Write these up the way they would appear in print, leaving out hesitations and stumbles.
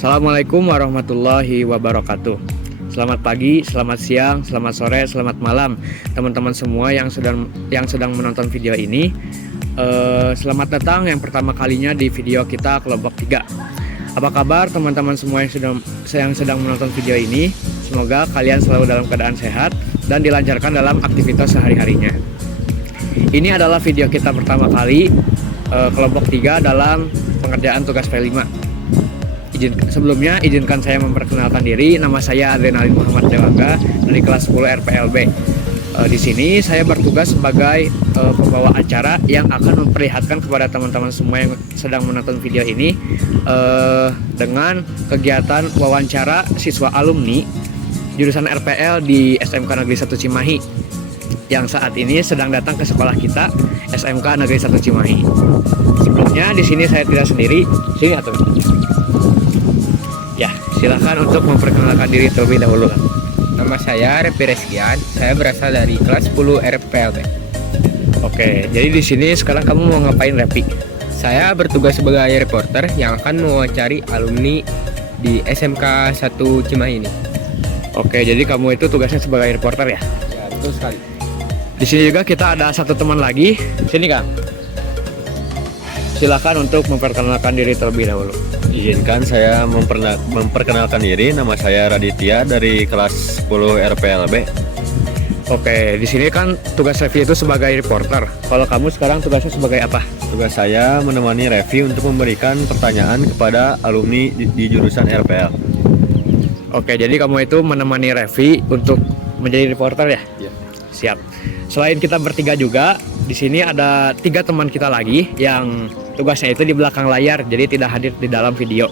Assalamualaikum warahmatullahi wabarakatuh. Selamat pagi, selamat siang, selamat sore, selamat malam teman-teman semua yang sedang menonton video ini. Selamat datang yang pertama kalinya di video kita kelompok 3. Apa kabar teman-teman semua yang sedang menonton video ini? Semoga kalian selalu dalam keadaan sehat dan dilancarkan dalam aktivitas sehari-harinya. Ini adalah video kita pertama kali kelompok 3 dalam pengerjaan tugas V5. Sebelumnya izinkan saya memperkenalkan diri. Nama saya Adrenalin Muhammad Dewangga dari kelas 10 RPLB. Di sini saya bertugas sebagai pembawa acara yang akan memperlihatkan kepada teman-teman semua yang sedang menonton video ini dengan kegiatan wawancara siswa alumni jurusan RPL di SMK Negeri 1 Cimahi yang saat ini sedang datang ke sekolah kita, SMK Negeri 1 Cimahi. Sebelumnya di sini saya tidak sendiri. Sini atau ya, silakan untuk memperkenalkan diri terlebih dahulu. Nama saya Repi Reskian, saya berasal dari kelas 10 RPLB. Oke, jadi di sini sekarang kamu mau ngapain, Repi? Saya bertugas sebagai reporter yang akan mewawancari alumni di SMK 1 Cimahi ini. Oke, jadi kamu itu tugasnya sebagai reporter ya? Ya, betul sekali. Di sini juga kita ada satu teman lagi. Sini, Kang. Silakan untuk memperkenalkan diri terlebih dahulu. Izinkan saya memperkenalkan diri. Nama saya Raditya dari kelas 10 RPLB. Oke, di sini kan tugas Revi itu sebagai reporter. Kalau kamu sekarang tugasnya sebagai apa? Tugas saya menemani Revi untuk memberikan pertanyaan kepada alumni di jurusan RPL. Oke, jadi kamu itu menemani Revi untuk menjadi reporter ya? Iya. Siap. Selain kita bertiga juga, di sini ada 3 teman kita lagi yang tugasnya itu di belakang layar, jadi tidak hadir di dalam video.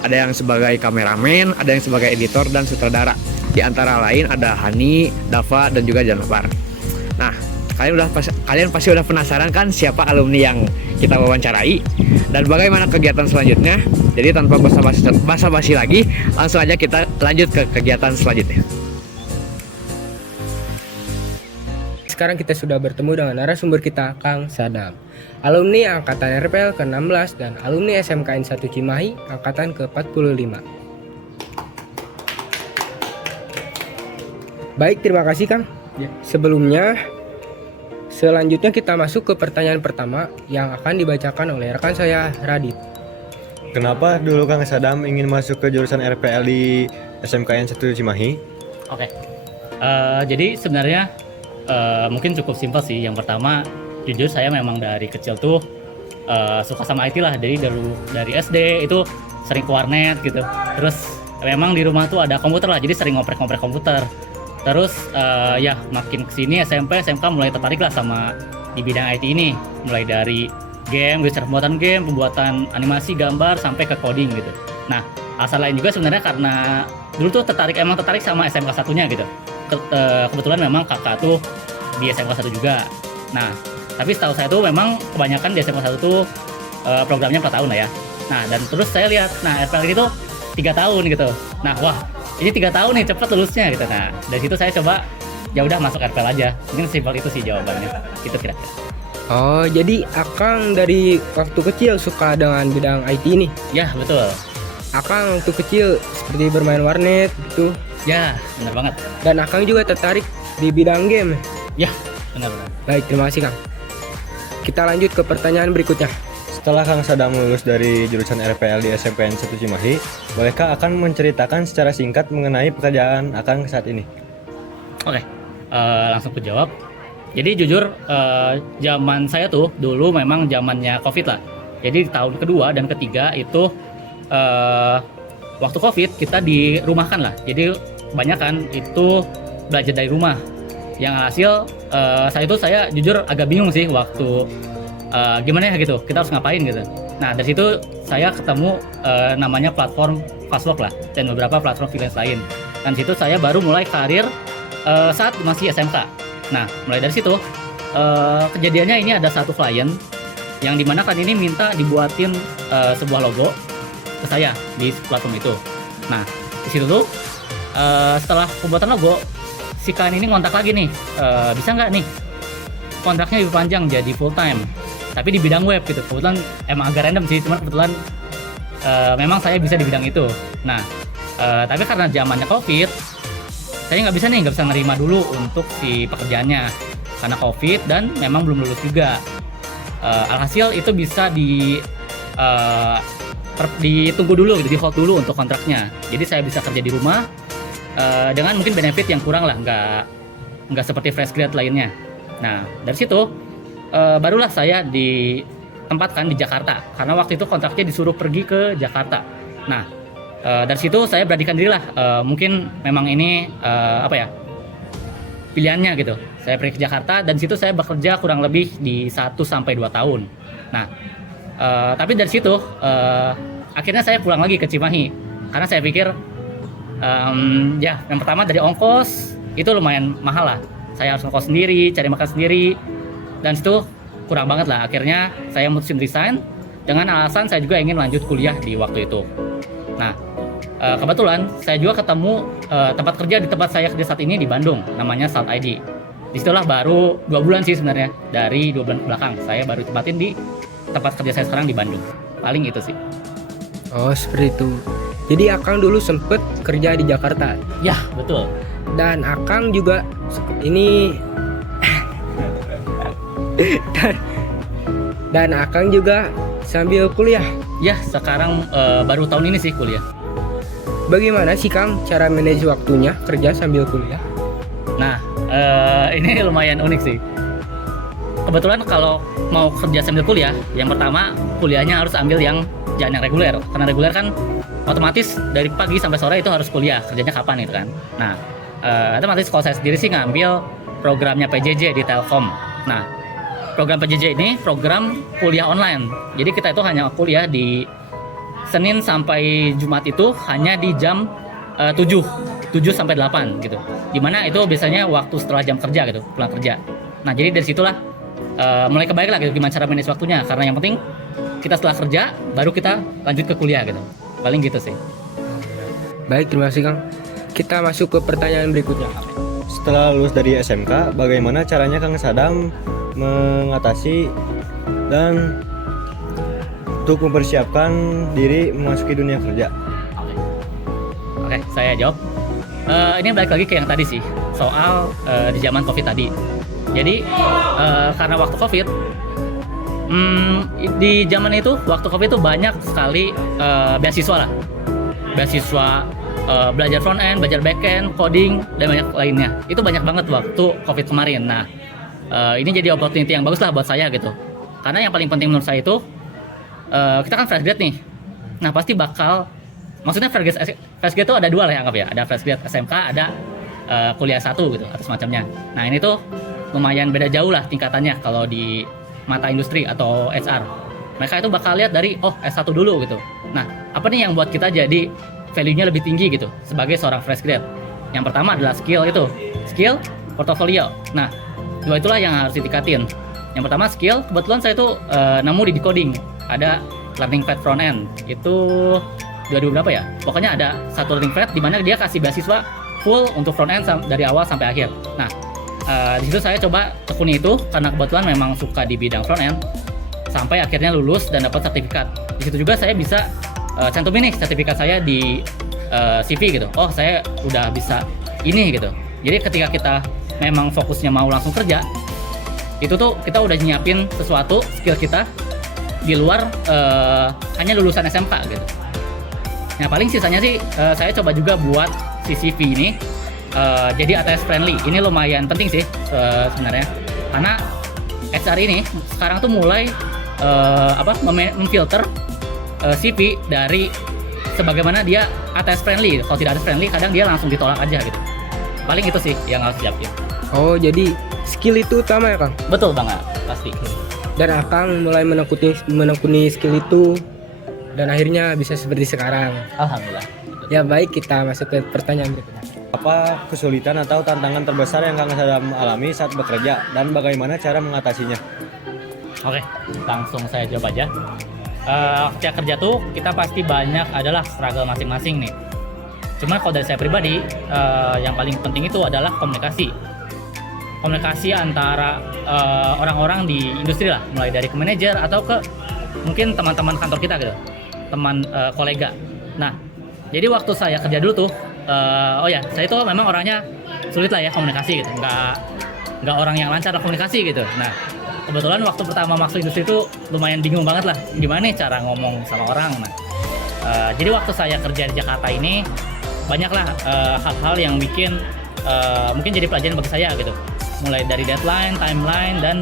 Ada yang sebagai kameramen, ada yang sebagai editor dan sutradara. Di antara lain ada Hani, Dava, dan juga Janapar. Nah, kalian pasti udah penasaran kan siapa alumni yang kita wawancarai dan bagaimana kegiatan selanjutnya. Jadi tanpa basa-basi lagi, langsung aja kita lanjut ke kegiatan selanjutnya. Sekarang kita sudah bertemu dengan narasumber kita, Kang Sadam, alumni angkatan RPL ke-16 dan alumni SMKN 1 Cimahi angkatan ke-45. Baik, terima kasih Kang. Sebelumnya, selanjutnya kita masuk ke pertanyaan pertama yang akan dibacakan oleh rekan saya, Radit. Kenapa dulu Kang Sadam ingin masuk ke jurusan RPL di SMKN 1 Cimahi? Oke, jadi sebenarnya mungkin cukup simpel sih. Yang pertama, jujur saya memang dari kecil tuh suka sama IT lah. Jadi dari SD itu sering ke warnet gitu. Terus memang di rumah tuh ada komputer lah, jadi sering ngoprek-ngoprek komputer. Terus ya makin kesini SMP, SMK mulai tertarik lah sama di bidang IT ini. Mulai dari game, pembuatan game, pembuatan animasi, gambar, sampai ke coding gitu. Nah, asal lain juga sebenarnya karena dulu tuh tertarik sama SMK satunya gitu. Kebetulan memang kakak tuh di SMK 1 juga. Nah, tapi setahu saya tuh memang kebanyakan di SMK 1 tuh programnya 4 tahun lah ya. Nah, dan terus saya lihat, nah RPL itu 3 tahun gitu. Nah, wah, ini 3 tahun nih, cepet lulusnya gitu. Nah, dari situ saya coba, ya udah masuk RPL aja. Mungkin simpel itu sih jawabannya. Itu kira-kira. Oh, jadi Akang dari waktu kecil suka dengan bidang IT ini? Ya, betul. Akang waktu kecil seperti bermain warnet gitu. Ya, benar banget. Dan Akang juga tertarik di bidang game. Ya, benar-benar. Baik, terima kasih Kang. Kita lanjut ke pertanyaan berikutnya. Setelah Kang Sadam lulus dari jurusan RPL di SMKN 1 Cimahi, bolehkah Akang menceritakan secara singkat mengenai pekerjaan Akang saat ini? Oke, langsung ku jawab. Jadi jujur, zaman saya tuh dulu memang zamannya COVID lah. Jadi tahun kedua dan ketiga itu waktu COVID kita dirumahkan lah. Jadi kebanyakan itu belajar dari rumah. Yang hasil saya jujur agak bingung sih waktu gimana ya gitu. Kita harus ngapain gitu. Nah, dari situ saya ketemu namanya platform Fastwork lah dan beberapa platform freelance lain. Dan situ saya baru mulai karir saat masih SMK. Nah, mulai dari situ kejadiannya ini ada satu klien yang dimana kan ini minta dibuatin sebuah logo ke saya di platform itu. Nah, di situ tuh setelah pembuatan logo, si klien ini ngontak lagi nih, bisa nggak nih kontraknya diperpanjang jadi full time, tapi di bidang web gitu. Kebetulan emang agak random sih, cuman kebetulan memang saya bisa di bidang itu. Nah, tapi karena zamannya COVID, saya nggak bisa nerima dulu untuk si pekerjaannya karena COVID dan memang belum lulus juga. Alhasil itu bisa ditunggu dulu gitu, di hold dulu untuk kontraknya. Jadi saya bisa kerja di rumah dengan mungkin benefit yang kurang lah, nggak seperti fresh grad lainnya. Nah, dari situ barulah saya ditempatkan di Jakarta karena waktu itu kontraknya disuruh pergi ke Jakarta. Nah, dari situ saya beranikan diri lah, mungkin memang ini pilihannya gitu. Saya pergi ke Jakarta dan situ saya bekerja kurang lebih di 1-2 tahun. Nah, tapi dari situ akhirnya saya pulang lagi ke Cimahi karena saya pikir yang pertama dari ongkos itu lumayan mahal lah. Saya harus ongkos sendiri, cari makan sendiri, dan situ kurang banget lah. Akhirnya saya mutusin resign dengan alasan saya juga ingin lanjut kuliah di waktu itu. Nah, kebetulan saya juga ketemu tempat kerja di tempat saya kerja saat ini di Bandung, namanya Salt ID. Disitulah baru 2 bulan sih sebenarnya, dari 2 bulan belakang saya baru tempatin di tempat kerja saya sekarang di Bandung. Paling itu sih. Oh, seperti itu. Jadi Akang dulu sempet kerja di Jakarta. Ya, betul. Dan Akang juga ini dan Akang juga sambil kuliah. Ya, sekarang baru tahun ini sih kuliah. Bagaimana sih Kang cara manage waktunya kerja sambil kuliah? Nah, ini lumayan unik sih. Kebetulan kalau mau kerja sambil kuliah, yang pertama kuliahnya harus ambil yang jangan yang reguler. Karena reguler kan otomatis dari pagi sampai sore itu harus kuliah, kerjanya kapan gitu kan. Nah, otomatis kalau saya sendiri sih ngambil programnya PJJ di Telkom. Nah, program PJJ ini program kuliah online. Jadi kita itu hanya kuliah di Senin sampai Jumat itu hanya di jam 7 sampai 8 gitu. Dimana itu biasanya waktu setelah jam kerja gitu, pulang kerja. Nah, jadi dari situlah mulai kebayang lah gitu gimana cara manage waktunya. Karena yang penting kita setelah kerja baru kita lanjut ke kuliah gitu. Paling gitu sih. Baik, terima kasih Kang. Kita masuk ke pertanyaan berikutnya. Setelah lulus dari SMK, bagaimana caranya Kang Sadam mengatasi dan untuk mempersiapkan diri memasuki dunia kerja? Oke, saya jawab. Ini balik lagi ke yang tadi sih, soal di zaman COVID tadi. Jadi karena waktu COVID, di zaman itu waktu COVID itu banyak sekali beasiswa lah, beasiswa belajar front end, belajar back end, coding dan banyak lainnya. Itu banyak banget waktu COVID kemarin. Nah, ini jadi opportunity yang bagus lah buat saya gitu. Karena yang paling penting menurut saya itu kita kan fresh grade nih. Nah, pasti bakal, maksudnya fresh grade itu ada 2 lah ya, anggap ya. Ada fresh grade SMK, ada kuliah 1 gitu atau semacamnya. Nah, ini tuh lumayan beda jauh lah tingkatannya kalau di mata industri atau HR. Mereka itu bakal lihat dari S1 dulu gitu. Nah, apa nih yang buat kita jadi value-nya lebih tinggi gitu sebagai seorang fresh grade? Yang pertama adalah skill, portofolio. Nah, 2 itulah yang harus ditingkatin. Yang pertama skill, kebetulan saya tuh nemu di decoding ada learning pad front end itu 2000 berapa ya, pokoknya ada satu learning pad di mana dia kasih beasiswa full untuk front end dari awal sampai akhir. Nah, di situ saya coba tekuni itu karena kebetulan memang suka di bidang front end sampai akhirnya lulus dan dapat sertifikat. Di situ juga saya bisa cantumin nih sertifikat saya di CV gitu. Oh, saya udah bisa ini gitu. Jadi ketika kita memang fokusnya mau langsung kerja, itu tuh kita udah nyiapin sesuatu skill kita di luar hanya lulusan SMK gitu. Nah, paling sisanya sih saya coba juga buat si CV ini jadi ATS friendly. Ini lumayan penting sih sebenarnya, karena HR ini sekarang tuh mulai memfilter CV dari sebagaimana dia ATS friendly. Kalau tidak ATS friendly, kadang dia langsung ditolak aja gitu. Paling itu sih yang harus siapin. Oh, jadi skill itu utama ya Kang? Betul banget, pasti. Dan Akang mulai menekuni skill itu dan akhirnya bisa seperti sekarang. Alhamdulillah. Ya baik, kita masuk ke pertanyaan berikutnya. Apa kesulitan atau tantangan terbesar yang Kang Sadam alami saat bekerja dan bagaimana cara mengatasinya? Oke, langsung saya jawab aja. Ketika kerja tuh kita pasti banyak adalah struggle masing-masing nih. Cuma kalau dari saya pribadi, yang paling penting itu adalah komunikasi. Komunikasi antara orang-orang di industri lah, mulai dari ke manajer atau ke mungkin teman-teman kantor kita gitu. teman kolega. Nah, jadi waktu saya kerja dulu tuh, saya itu memang orangnya sulit lah ya komunikasi gitu, nggak orang yang lancar komunikasi gitu. Nah, kebetulan waktu pertama masuk industri itu lumayan bingung banget lah, gimana nih cara ngomong sama orang. Nah, jadi waktu saya kerja di Jakarta ini banyaklah hal-hal yang bikin mungkin jadi pelajaran bagi saya gitu. Mulai dari deadline, timeline, dan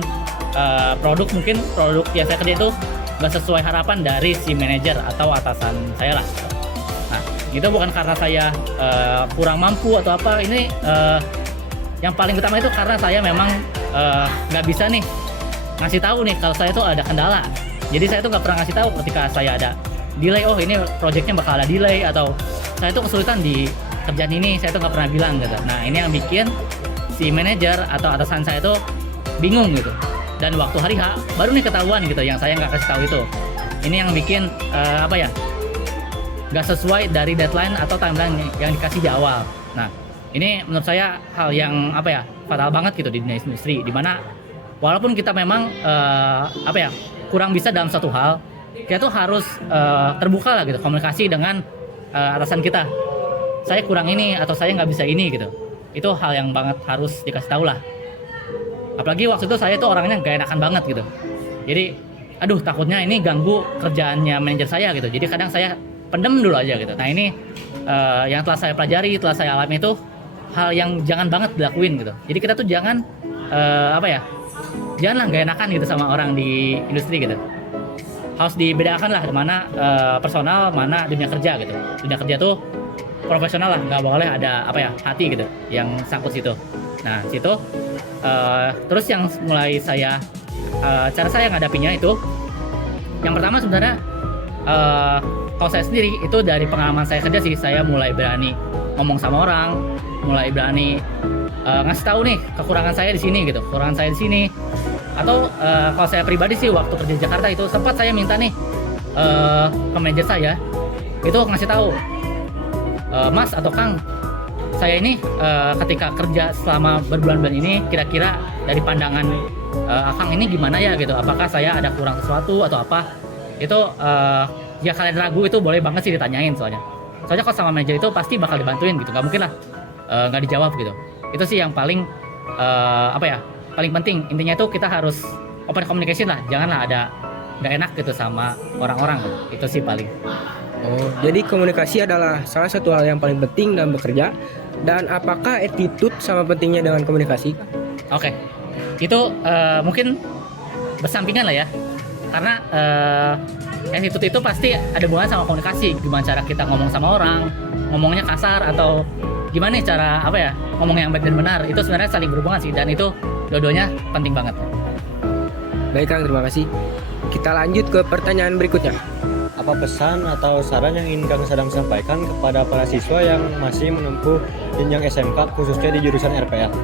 produk yang saya kerja itu nggak sesuai harapan dari si manajer atau atasan saya lah. Nah, itu bukan karena saya kurang mampu atau apa. Ini yang paling utama itu karena saya memang nggak bisa nih ngasih tahu nih kalau saya tuh ada kendala. Jadi saya tuh nggak pernah ngasih tahu ketika saya ada delay. Oh, ini projectnya bakal ada delay, atau saya tuh kesulitan di kerjaan ini, saya tuh nggak pernah bilang gitu. Nah, ini yang bikin si manajer atau atasan saya tuh bingung gitu. Dan waktu hari H baru nih ketahuan gitu yang saya nggak kasih tahu itu. Ini yang bikin nggak sesuai dari deadline atau timeline yang dikasih di awal. Nah, ini menurut saya hal yang fatal banget gitu di dunia industri, dimana walaupun kita memang kurang bisa dalam satu hal, kita tuh harus terbuka lah gitu komunikasi dengan atasan kita. Saya kurang ini atau saya nggak bisa ini gitu. Itu hal yang banget harus dikasih tahu lah. Apalagi waktu itu saya tuh orangnya gak enakan banget gitu. Jadi takutnya ini ganggu kerjaannya manajer saya gitu. Jadi kadang saya pendem dulu aja gitu. Nah, ini yang telah saya pelajari, telah saya alami itu hal yang jangan banget dilakuin gitu. Jadi kita tuh janganlah gak enakan gitu sama orang di industri gitu. Harus dibedakan lah mana personal, mana dunia kerja gitu. Dunia kerja tuh profesional lah, nggak boleh ada hati gitu yang sangkut situ. Nah, situ terus yang mulai cara saya ngadapinya itu, yang pertama sebenarnya kalau saya sendiri itu dari pengalaman saya kerja sih, saya mulai berani ngomong sama orang, mulai berani ngasih tahu nih kekurangan saya di sini gitu, kekurangan saya di sini. Atau kalau saya pribadi sih waktu kerja di Jakarta itu sempat saya minta nih ke manajer saya itu ngasih tahu, Mas atau Kang, saya ini ketika kerja selama berbulan-bulan ini kira-kira dari pandangan Kang ini gimana ya gitu, apakah saya ada kurang sesuatu atau apa. Itu ya kalian ragu itu boleh banget sih ditanyain, soalnya kalau sama manajer itu pasti bakal dibantuin gitu, nggak mungkin lah nggak dijawab gitu. Itu sih yang paling paling penting. Intinya itu kita harus open communication lah, janganlah ada nggak enak gitu sama orang-orang gitu. Itu sih paling. Oh, jadi komunikasi adalah salah satu hal yang paling penting dalam bekerja. Dan apakah attitude sama pentingnya dengan komunikasi? Oke. Itu mungkin bersampingan lah ya. Karena attitude itu pasti ada hubungan sama komunikasi. Gimana cara kita ngomong sama orang, ngomongnya kasar atau gimana cara ngomong yang baik dan benar. Itu sebenarnya saling berhubungan sih, dan itu dua-duanya penting banget. Baik Kang, terima kasih. Kita lanjut ke pertanyaan berikutnya. Apa pesan atau saran yang ingin Kang Sadam sampaikan kepada para siswa yang masih menempuh jenjang SMK khususnya di jurusan RPL?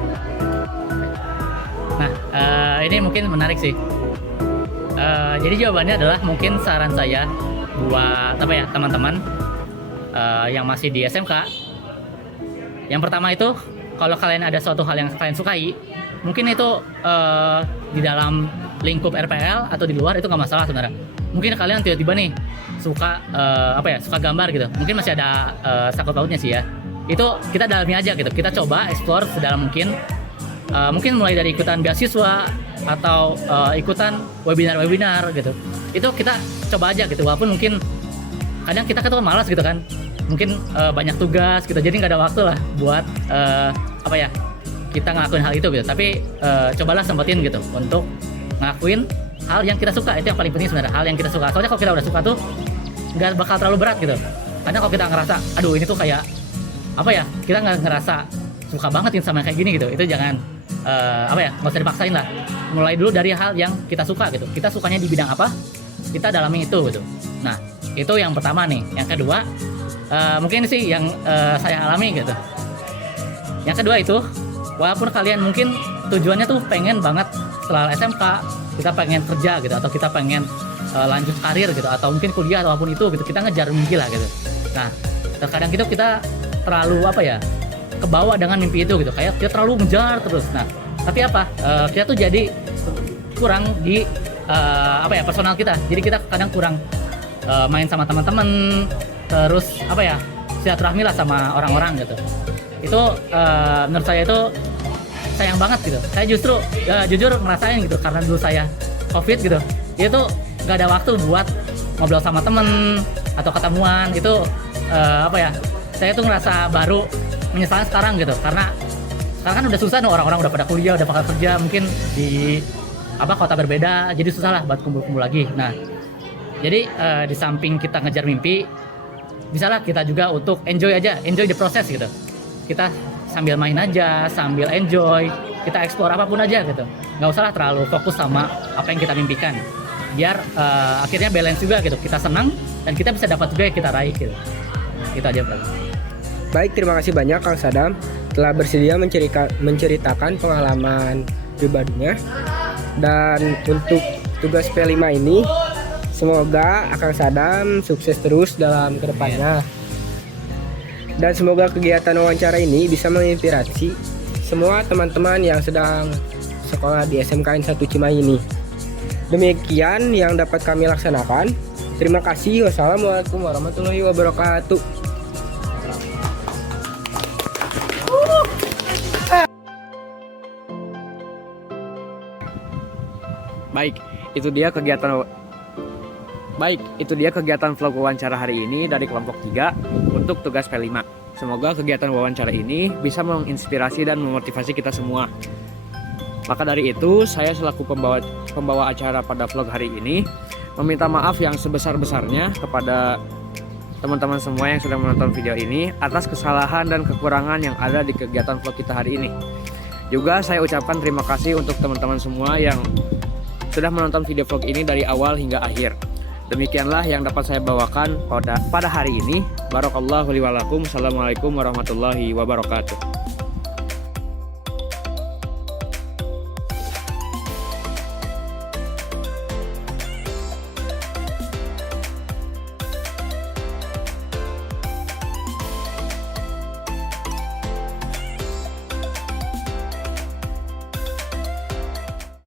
Nah, ini mungkin menarik sih. Jadi jawabannya adalah mungkin saran saya buat teman-teman yang masih di SMK. Yang pertama itu, kalau kalian ada suatu hal yang kalian sukai, mungkin itu di dalam lingkup RPL atau di luar itu nggak masalah sebenarnya. Mungkin kalian tiba-tiba nih suka suka gambar gitu, mungkin masih ada sangkut pautnya sih ya. Itu kita dalami aja gitu, kita coba explore sedalam mungkin. Mungkin mulai dari ikutan beasiswa atau ikutan webinar gitu. Itu kita coba aja gitu, walaupun mungkin kadang kita kan malas gitu kan, mungkin banyak tugas gitu, jadi nggak ada waktu lah buat kita ngelakuin hal itu gitu. Tapi cobalah sempetin gitu untuk ngelakuin hal yang kita suka. Itu yang paling penting sebenarnya, hal yang kita suka. Soalnya kalau kita udah suka tuh nggak bakal terlalu berat gitu. Karena kalau kita ngerasa aduh ini tuh kayak kita nggak ngerasa suka banget sama kayak gini gitu, itu jangan nggak usah dipaksain lah. Mulai dulu dari hal yang kita suka gitu, kita sukanya di bidang apa, kita dalami itu gitu. Nah, itu yang pertama nih. Yang kedua mungkin sih yang saya alami gitu, yang kedua itu, walaupun kalian mungkin tujuannya tuh pengen banget setelah SMK kita pengen kerja gitu, atau kita pengen lanjut karir gitu, atau mungkin kuliah atau apapun itu gitu, kita ngejar mimpi lah gitu. Nah, terkadang gitu kita terlalu kebawa dengan mimpi itu gitu, kayak kita terlalu ngejar terus. Nah, tapi kita tuh jadi kurang di personal kita. Jadi kita kadang kurang main sama teman-teman, terus apa ya, silaturahmi lah sama orang-orang gitu. Itu menurut saya itu sayang banget gitu. Saya justru jujur ngerasain gitu, karena dulu saya COVID gitu, itu nggak ada waktu buat ngobrol sama temen atau ketemuan. Itu apa ya, saya tuh ngerasa baru menyesalnya sekarang gitu, karena sekarang kan udah susah nih, orang-orang udah pada kuliah, udah pada kerja mungkin di kota berbeda, jadi susah lah buat kumpul-kumpul lagi. Nah, jadi di samping kita ngejar mimpi, bisalah kita juga untuk enjoy the process gitu. Kita sambil main aja, sambil enjoy, kita explore apapun aja gitu. Nggak usah lah terlalu fokus sama apa yang kita mimpikan. Biar akhirnya balance juga gitu. Kita senang dan kita bisa dapat juga yang kita raih gitu. Itu aja, Bro. Baik, terima kasih banyak Kang Sadam telah bersedia menceritakan pengalaman pribadinya. Dan untuk tugas P5 ini, semoga Kang Sadam sukses terus dalam kedepannya. Dan semoga kegiatan wawancara ini bisa menginspirasi semua teman-teman yang sedang sekolah di SMKN 1 Cimahi ini. Demikian yang dapat kami laksanakan. Terima kasih. Wassalamualaikum warahmatullahi wabarakatuh. Baik, itu dia kegiatan vlog wawancara hari ini dari kelompok 3 untuk tugas P5. Semoga kegiatan wawancara ini bisa menginspirasi dan memotivasi kita semua. Maka dari itu, saya selaku pembawa acara pada vlog hari ini meminta maaf yang sebesar-besarnya kepada teman-teman semua yang sudah menonton video ini atas kesalahan dan kekurangan yang ada di kegiatan vlog kita hari ini. Juga saya ucapkan terima kasih untuk teman-teman semua yang sudah menonton video vlog ini dari awal hingga akhir. Demikianlah yang dapat saya bawakan pada hari ini. Barakallahu li wa lakum. Assalamualaikum warahmatullahi wabarakatuh.